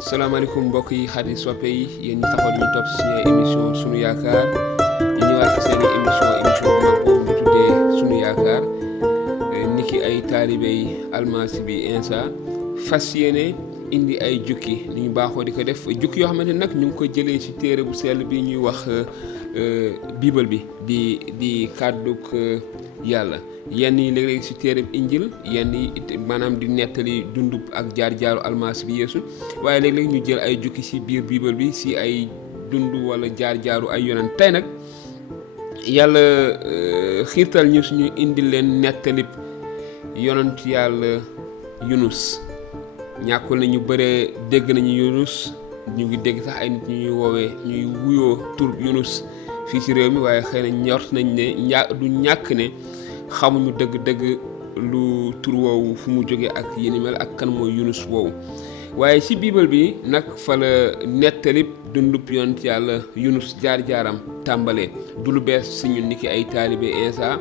salaamaaleykum mbokk yi xarit soppe yi yéen ñi taxaw ñu topp suñu émission sunu yaakaar ñu ñëwaat ci seen émission bu mag boobu ñu tuddee sunu yaakaar niki ay taalibey almasi bi insa fas yéene indi ay jukki ni ñu baaxoo di ko def jukki yoo xamante nag ñu ngi ko jëlee ci téere bu sell bi ñuy wax bible bi di kàdduk yàlla yenn yi léeg-léeg ci téere injil yenn yi maanaam di nettali dundub ak jaar-jaaru almasi bi yeesu waaye léeg-léeg ñu jël ay jukki ci biir bible bi ci ay dund wala jaar-jaaru ay yonent tey nag yàlla xiirtal ñu suñu indi leen nettalib yonent yàlla yunus ñàkkul na ñu bëree dégg nañu yunus ñu ngi dégg sax ay nit ñu ñuy woowee ñuy wuyoo tur yunus fii ci réew mi waaye xëy na ñort nañ ne du ñàkk ne xamuñu dëgg-dëgg lu tur woowu fu mu jógee ak yéni mel ak kan mooy yunus woowu waaye ci biibal bi nag fa la nettalib dundub yonent yàlla yunus jaar-jaaram tàmbalee du lu bees ci ñun niki ay taalibe insa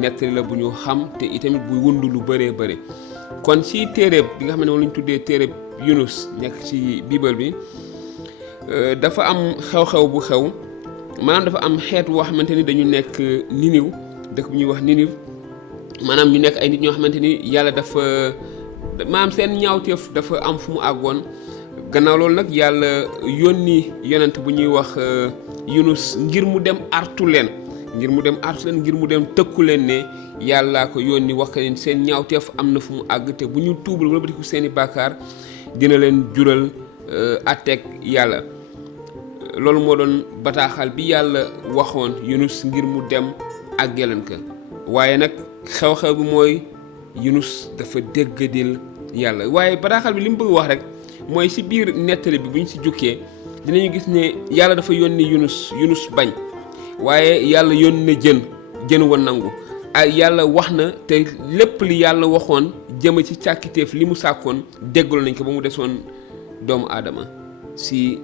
nettali la bu ñu xam te itamit buy wund lu bëree bëri kon ci téeréb bi nga xam ne moom la ñu tuddee téeréb yunus nekk ci biibal bi dafa am xew-xew bu xew maanaam dafa am xeet woo xamante ni dañu nekk niniw dëkk bu ñuy wax niniw maanaam ñu nekk ay nit ñoo xamante ni yàlla dafa maanaam seen ñaawteef dafa am fu mu àggoon gannaaw loolu nag yàlla yónni yonent bu ñuy wax yunus ngir mu dem artu leen ngir mu dem tëkku leen ne yàllaa ko yónni wax ka leen seen ñaawteef am na fu mu àgg te bu ñu tuubal wala batiku seeni bàkkaar dina leen jural àtteeg yàlla loolu moo doon bataaxal bi yàlla waxoon yunus ngir mu dem àggeleen ka waaye nag xew-xew bi mooy yunus dafa déggadil yàlla waaye bataaxal bi li mu bëgg wax rek mooy ci biir nettali bi bu ñu ci jukkee dinañu gis ne yàlla dafa yónni yunus bañ waaye yàlla yónni na jën wa nangu ay yàlla wax na te lépp li yàlla waxoon jëm ci càkkiteef li mu sàkkoon déggal nañ ko ba mu desoon doomu aadama ci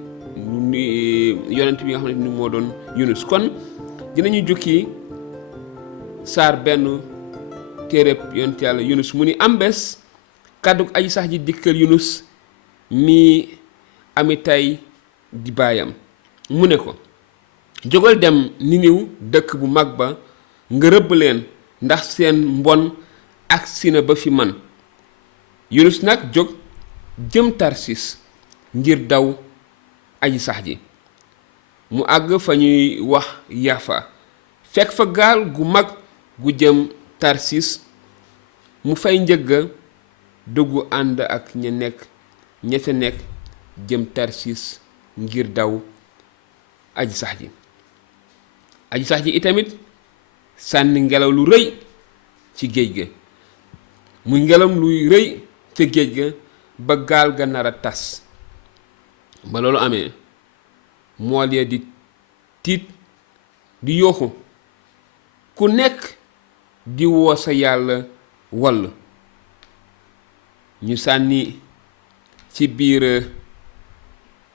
yonent bi nga xam ne moo doon yunus kon dinañu jukki saar benn téereb yonent yàlla yunus mu ni am bés kàddu aji sax ji dikkal yunus mi amitay di baayam mu ne ko jógal dem niniw dëkk bu mag ba nga rëbb leen ndax seen mbon agsi na ba fi man yunus nag jóg jëm tarsis ngir daw aji sax ji mu àgg fa ñuy wax yafa fekk fa gaal gu mag gu jëm tarsis mu fay njëgga dugg ànd ak ña ca nekk jëm tarsis ngir daw aji sax ji itamit sànni ngelaw lu rëy ci géej ga muy ngelaw luy rëy ca géej ga ba gaal ga nar a tas ba loolu amee mool ya di tiit di yooxu ku nekk di woo sa yàlla wall ñu sànni ci biir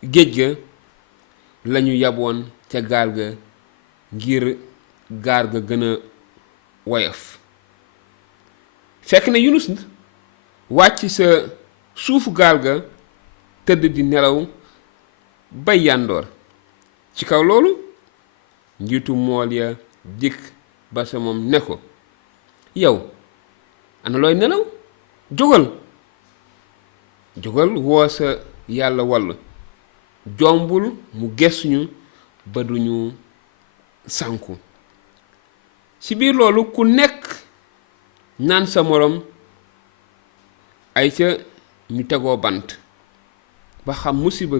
géej ga lañu yaboon ca gaal ga ngir gaal ga gën a woyof fekk na yunus wàcc sa suufu gaal ga tëdd di nelaw bay yàndoor ci kaw loolu njiitu mool ya dikk ba sa moom ne ko yow ana looy nelaw jógal woo sa yàlla wall jombul mu gesuñu ba duñu sànku ci biir loolu ku nekk naan sa morom ay ca ñu tegoo bant ba xam musiba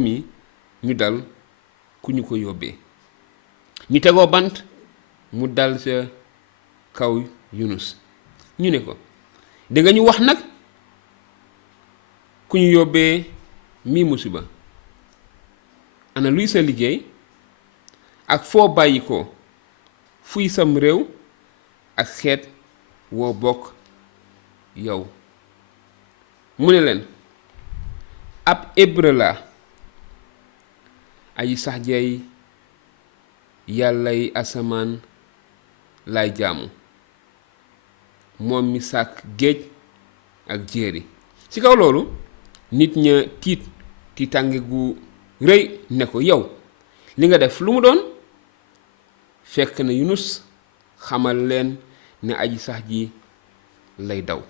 mi ñu dal ku ñu ko yóbbee ñu tegoo bant mu dal sa kaw yunus ñu ne ko danga ñu wax nag ku ñu yóbbee mii musiba ana luy sa liggéey ak foo bàyyi ko fuy sam réew ak xeet woo bokk yow mu ne leen ab hébreu la aji sax jeey yàllay asamaan lay jaamu moom mi sàkk géej ak jéeri ci kaw loolu nit ña tiitange gu rëy ne ko yow li nga def lu mu doon fekk na Yunus xamal leen ne aji sax ji lay daw.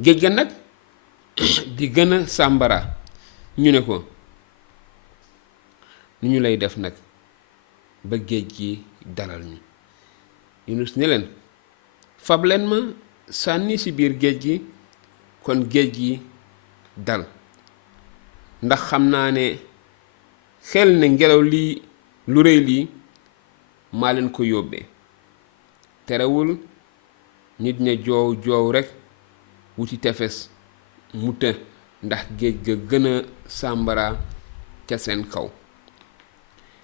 géej ga nag di gën a sàmbara ñu ne ko nu ñu lay def nag ba géej gi dalal ñu. Yunus ne leen fab leen ma sànni ci biir géej gi kon géej gi dal, ndax xam naa ne xel ne ngelaw lii lu rëy lii maa leen ko yóbbee. terewul nit ña joow rekk wuti tefes mu të ndax géej ga gën a sàmbara ca seen kaw.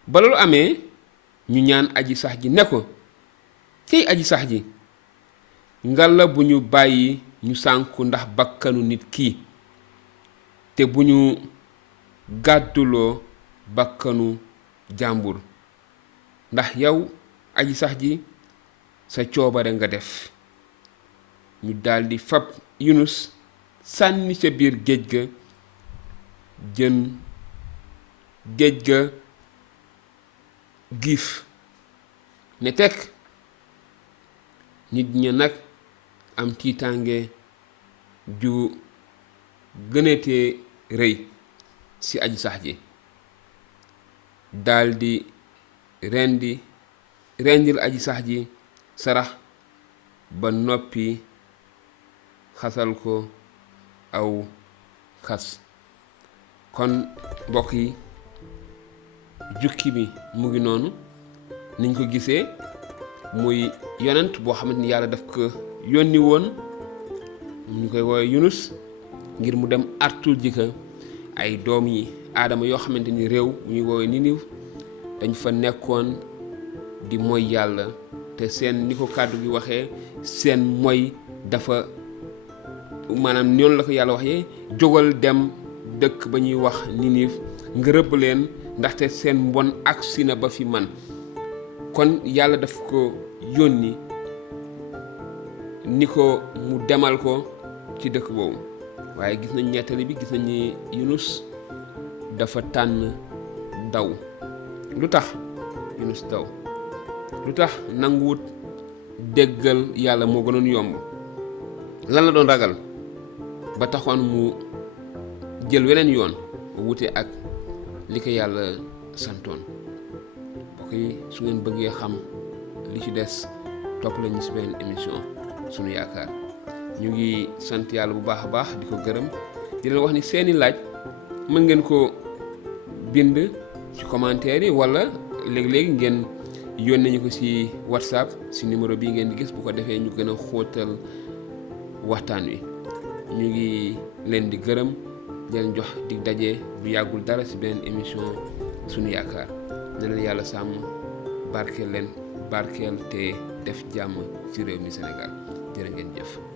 ba loolu amee ñu ñaan aji sax ji ne ko cey aji sax ji ngalla bu ñu bàyyi ñu sànku ndax bakkanu nit kii te bu ñu gàdduloo bakkanu jàmbur, ndax yow aji sax ji sa coobare nga def. ñu daldi fab Yunus sànni ca biir géej ga. géej ga giif ne tekk. nit ña nag am tiitaange ju gënatee rëy ci aji sax ji, daldi rendil aji sax ji sarax ba noppi xasal ko aw xas. kon mbokk yi jukki bi mu ngi noonu niñ ko gisee muy yonent boo xamante ni yàlla daf ko yónni woon ñu koy woowe Yunus ngir mu dem artul ji ko ay doom yi aadama yoo xamante ni réew ñuy woowe Niniw dañ fa nekkoon di moy yàlla te seen ni ko kàddu gi waxee seen moy dafa maanaam noonu la ko yàlla waxee jógal dem dëkk ba ñuy wax Niniw nga rëbb leen ndaxte seen mbon agsi na ba fi man. kon yàlla daf ko yónni ni ko mu demal ko ci dëkk boobu, waaye gis nañ nettali bi, gis nañ ni Yunus dafa tànn daw. lu tax Yunus daw? lu tax nanguwut déggal yàlla moo gënoon yomb? lan la doon ragal ba taxoon mu jël weneen yoon wute ak li ko yàlla santoon? su ngeen bëggee xam li ci des topp lañu ci benn émission sunu yaakaar. ñu ngi sant yàlla bu baax a baax di ko gërëm di leen wax ni seeni laaj mën ngeen ko bind ci commentaire yi wala léegi-léegi ngeen yónnee ñu ko ci WhatsApp ci numéro bii ngeen di gis. bu ko defee ñu gën a xóotal waxtaan wi. ñu ngi leen di gërëm di leen jox dig daje bu yàggul dara ci benn émission sunu yaakaar. ne leen yàlla sàmm barkeel leen barkeel te def jàmm ci réew mi Sénégal. jërë ngeen jëf.